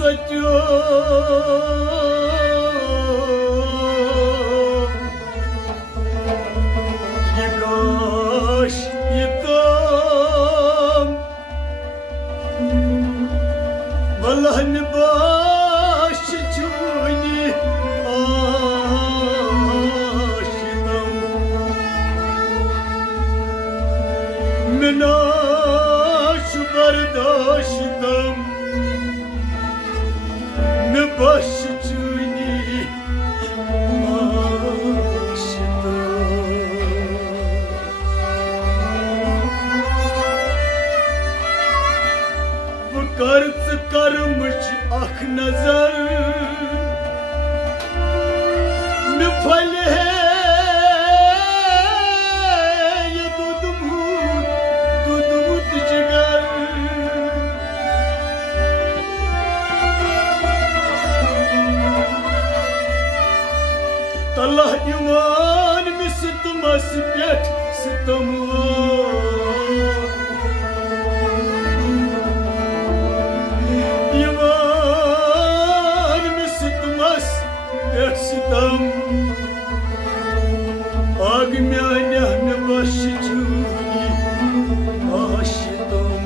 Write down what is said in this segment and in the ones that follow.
सत्यो ये गाश ये काम वल्हन बाश चुनी आशिदम मिनाश बर्दाशिदम baş çuni aşıda bu karts karmış ak nazar ne fale ya dudumut cigar Allah iman mi sıtmas pek sıtamlar iman mi sıtmas pek sıtam agmyanya ne başı çuni aşıdam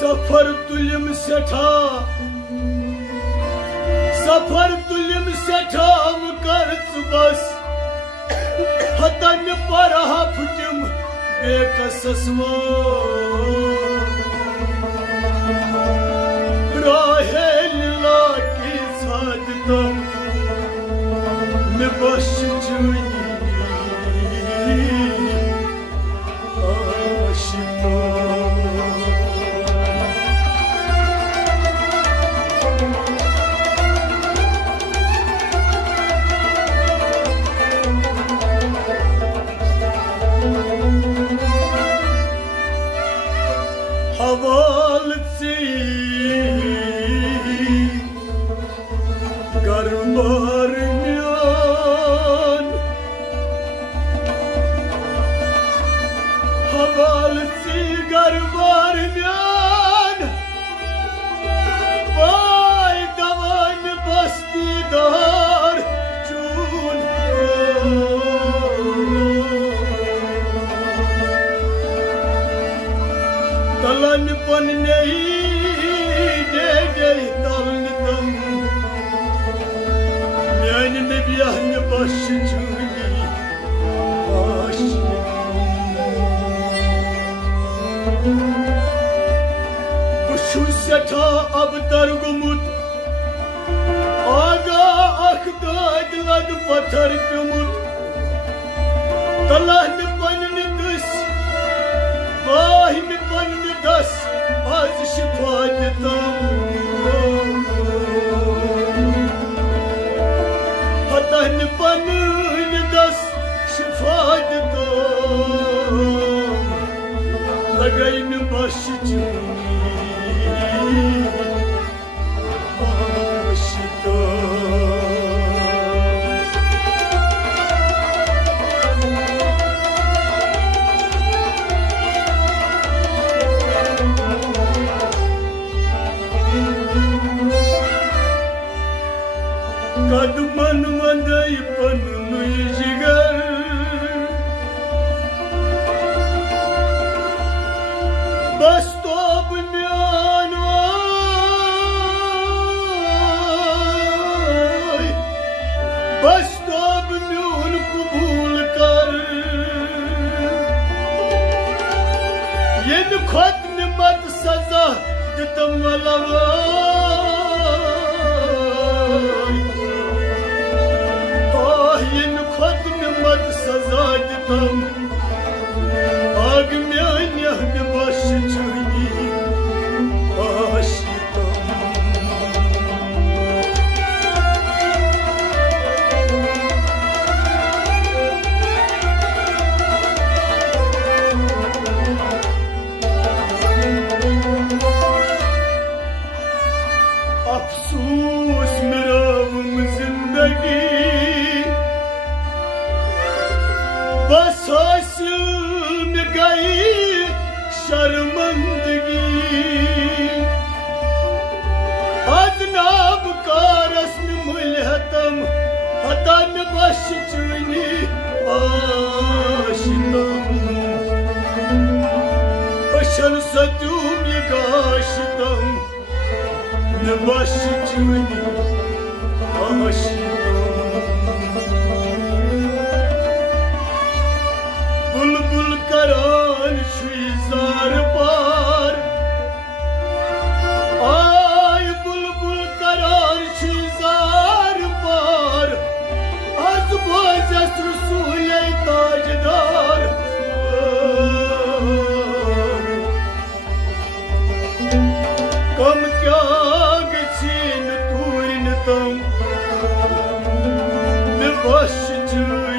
safar tulim seta सफर तुलिम सठाम करत बस हतन पर हफजम बेकससवा राहे लीला की सादतम निबश जुई Ashita Havaltsi garbarmyan Havaltsi garbarmyan Vay davan basti dar çun Talan pan neyi de talnıdım Yani nebiyahne başı çuni Bu şu seta abdar gumut Aga akda edlad patar gumut Talan pan nidus Vahim pan das az şifadetam Hatan panın das şifadetam Lagayn başı çuni Kadman manday pannu jigar Bastob myan vay Bastob myan kubul kar Yen khod nimat saza ditam valavay Yen khod nimat saza ditam Agmyanya ne başı çuni aşıdam Afsus meravım zindagi Bas hasil me gayi başçını aşıtam Başını sattım yıkaşıtam Ne başçını aşıtam Bulbul karan şu izar par Ay bulbul karan şu izar par Az boğaz Resul'e tajdar Kam kya geçin turin tam Ne başçını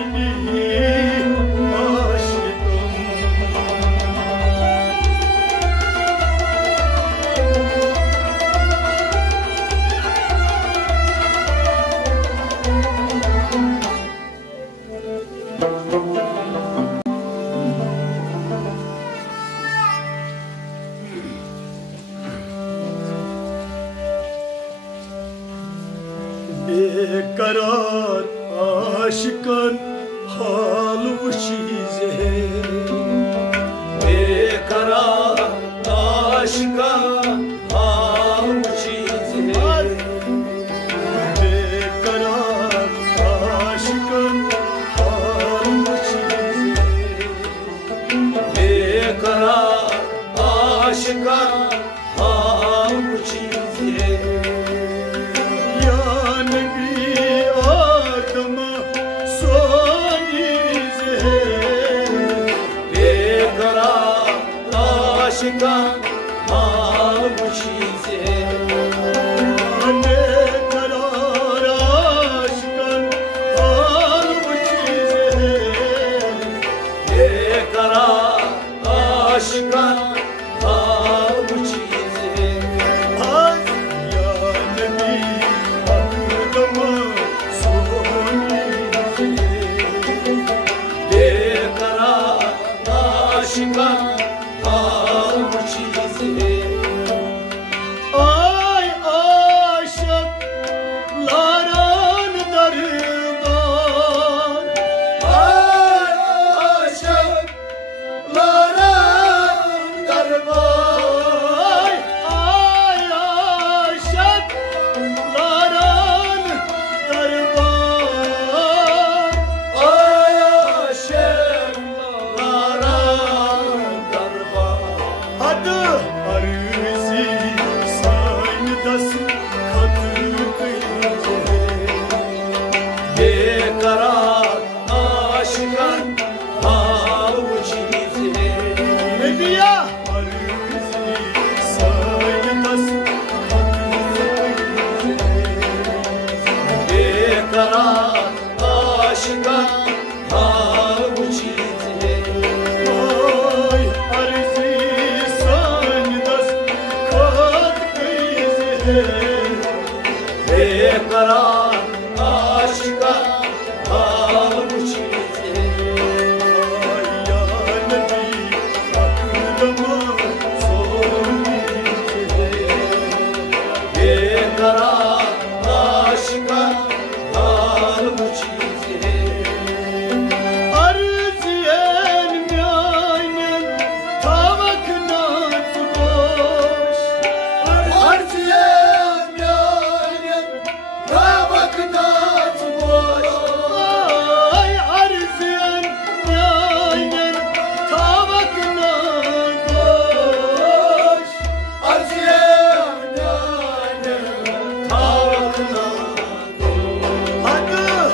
Karar aşıkan halı şize Karar aşıkan halı şize Karar aşıkan halı şize Karar aşıkan halı şize Aşıkan halı şize Ne karar aşıkan halı şize Ne karar aşıkan halı şize Az yanemi aklıma son Ne karar aşıkan Ay aşıkların darılar Ay aşıkların darılar Ay aşıkların darılar Ay aşıkların darılar Adı arızi sayndasın katı kıyıcı Karar aşıkan halı şize Ne diye arızi sayndasın katı kıyıcı Karar aşıkan halı şize Ay arızi sayndasın katı kıyıcı Karar aşıkan halı şize Ay ya Nebi aklıma son Karar aşıkan halı şize Arziyen meynen tavakna tutoş Arziyen yani tabakına tutmuş Ay arziyen meynen tavakna koş Arziyen yani tabakına Adı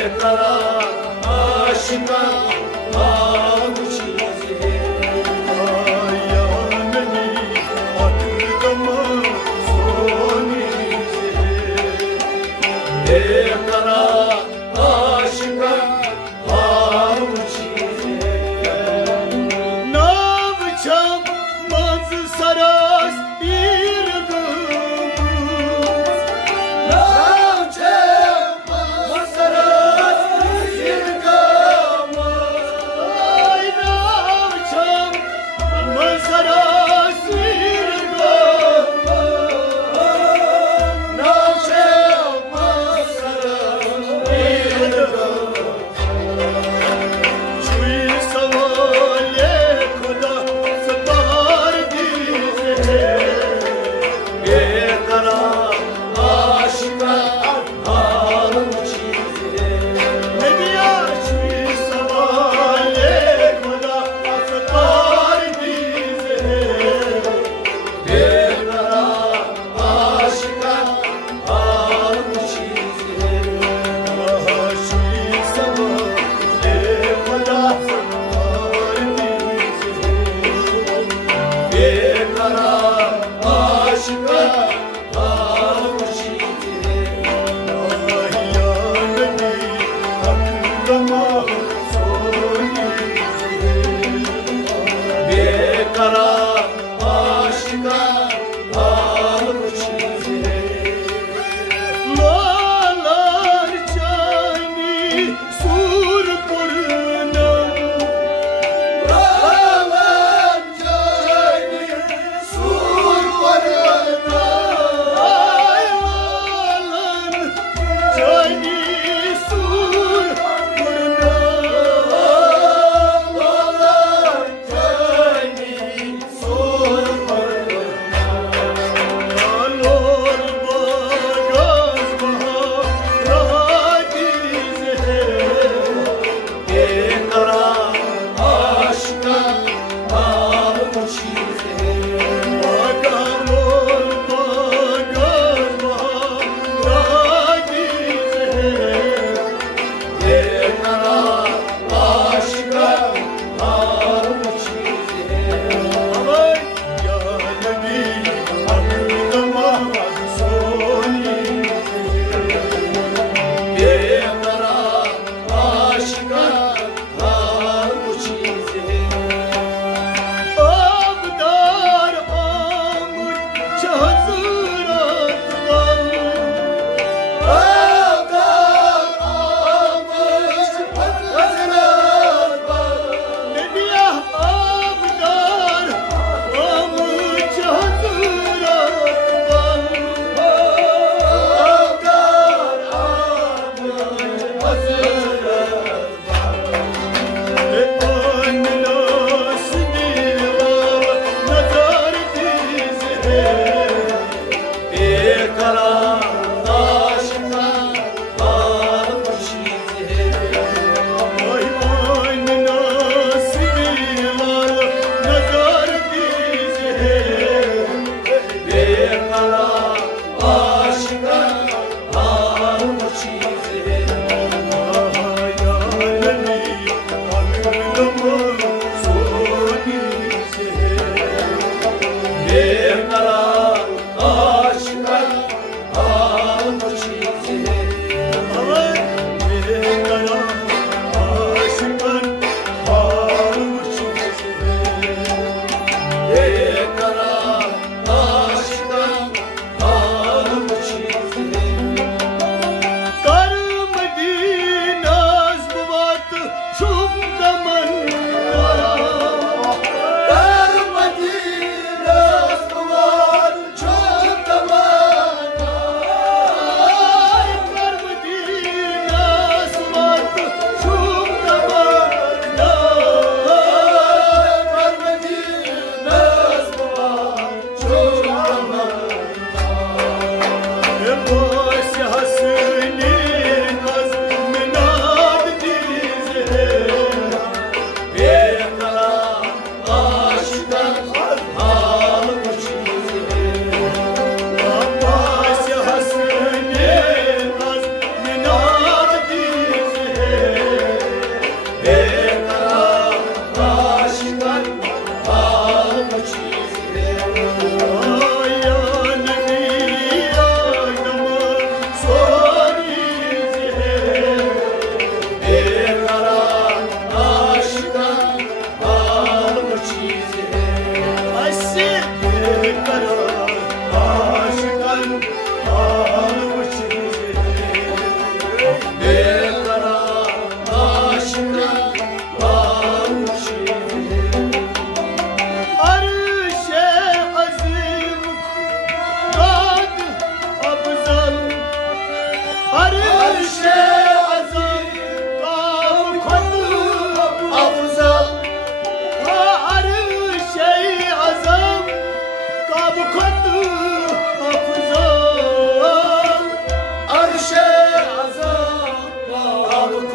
बेकरार आशिका हाल चीज है आया नहीं अकदम सोनी है बेकरार आशिका हाल चीज है नाव छम मज सरास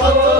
ata